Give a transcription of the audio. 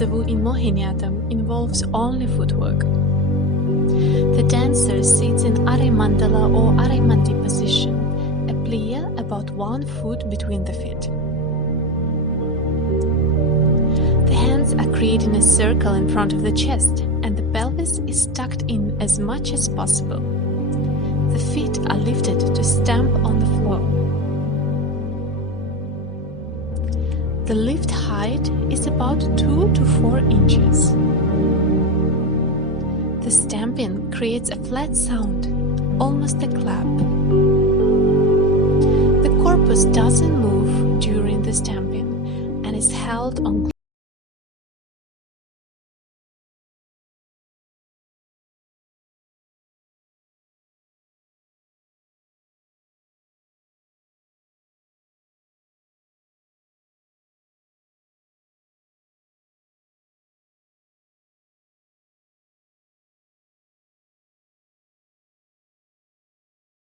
Adavu in Mohiniyattam involves only footwork. The dancer sits in arayimandala or arayimandi position, a plie about 1 foot between the feet. The hands are creating a circle in front of the chest, and the pelvis is tucked in as much as possible. The feet are lifted to stamp on the floor. The lift height is about 2 to 4 inches. The stamping creates a flat sound, almost a clap. The corpus doesn't move during the stamping and is held on